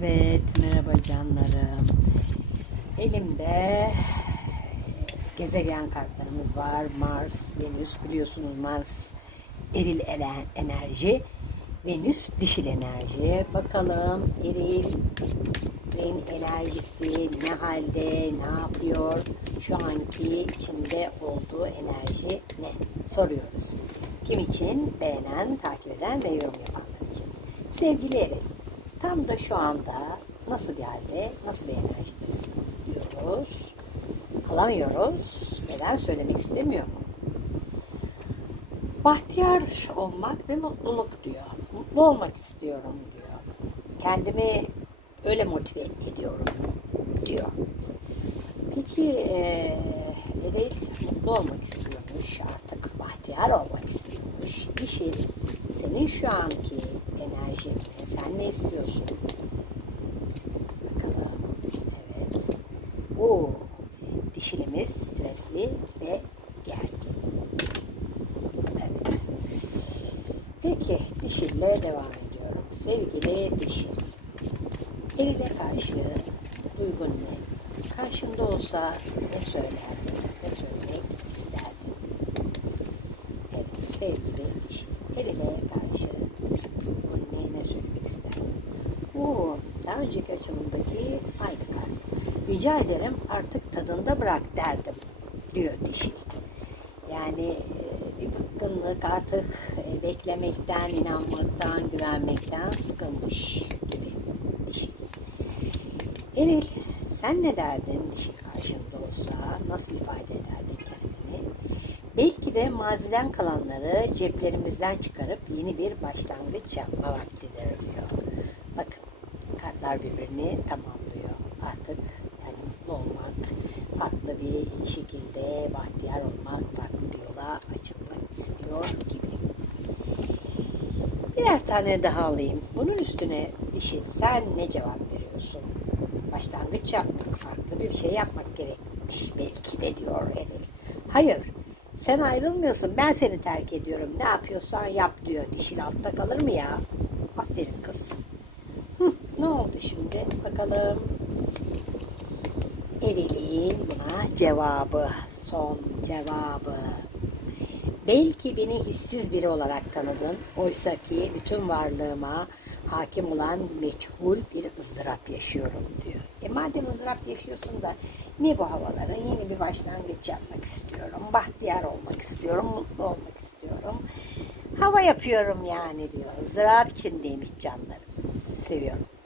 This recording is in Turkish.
Evet, merhaba canlarım. Elimde gezegen kartlarımız var. Mars, Venüs biliyorsunuz Mars eril enerji. Venüs dişil enerji. Bakalım erilin enerjisi ne halde, ne yapıyor? Şu anki içinde olduğu enerji ne? Soruyoruz. Kim için? Beğenen, takip eden ve yorum yapanlar için. Sevgili Eril, tam da şu anda nasıl bir halde, nasıl bir enerjidesin diyoruz. Alamıyoruz. Neden söylemek istemiyor mu? Bahtiyar olmak ve mutluluk diyor. Mutlu olmak istiyorum diyor. Kendimi öyle motive ediyorum diyor. Peki eee Eril mutlu olmak istiyormuş artık. Bahtiyar olmak istiyormuş. Dişi senin şu anki enerjin ne? Sen ne istiyorsun? Bakalım. Evet. Oo, dişilimiz stresli ve gergin. Evet. Peki dişille devam ediyorum. Sevgili dişil. Erile karşı duygun ne? Karşında olsa ne söylerdin? Ne söylemek isterdin? Sevgili. Erile karşı duygun ne? Ne söylemek isterdin? Oo, daha önceki açılımdaki aynı kart. Rica ederim artık tadında bırak derdim diyor dişil. Yani e, bir bıkkınlık artık e, beklemekten, inanmaktan, güvenmekten sıkılmış gibi dişil. Eril sen ne derdin dişi karşında olsa nasıl ifade ederdin? Belki de maziden kalanları ceplerimizden çıkarıp yeni bir başlangıç yapma vaktidir diyor. Bakın kartlar birbirini tamamlıyor. Artık yani mutlu olmak, farklı bir şekilde bahtiyar olmak, farklı bir yola açılmak istiyor gibi. Birer tane daha alayım. Bunun üstüne dişi sen ne cevap veriyorsun? Başlangıç yapmak, farklı bir şey yapmak gerekmiş belki de diyor Eril. Hayır, sen ayrılmıyorsun, ben seni terk ediyorum. Ne yapıyorsan yap diyor. Dişil altta kalır mı ya? Aferin kız. Ne oldu şimdi? Bakalım. Eril'in buna cevabı, son cevabı. Belki beni hissiz biri olarak tanıdın. Oysa ki bütün varlığıma hakim olan meçhul bir ızdırap yaşıyorum diyor. E madem ızdırap yaşıyorsun da ne bu havalara yeni bir başlangıç yapmak istiyorum. Bahtiyar olmak istiyorum, mutlu olmak istiyorum. Hava yapıyorum yani diyor. ızdırap içindeymiş canlarım. Seviyorum.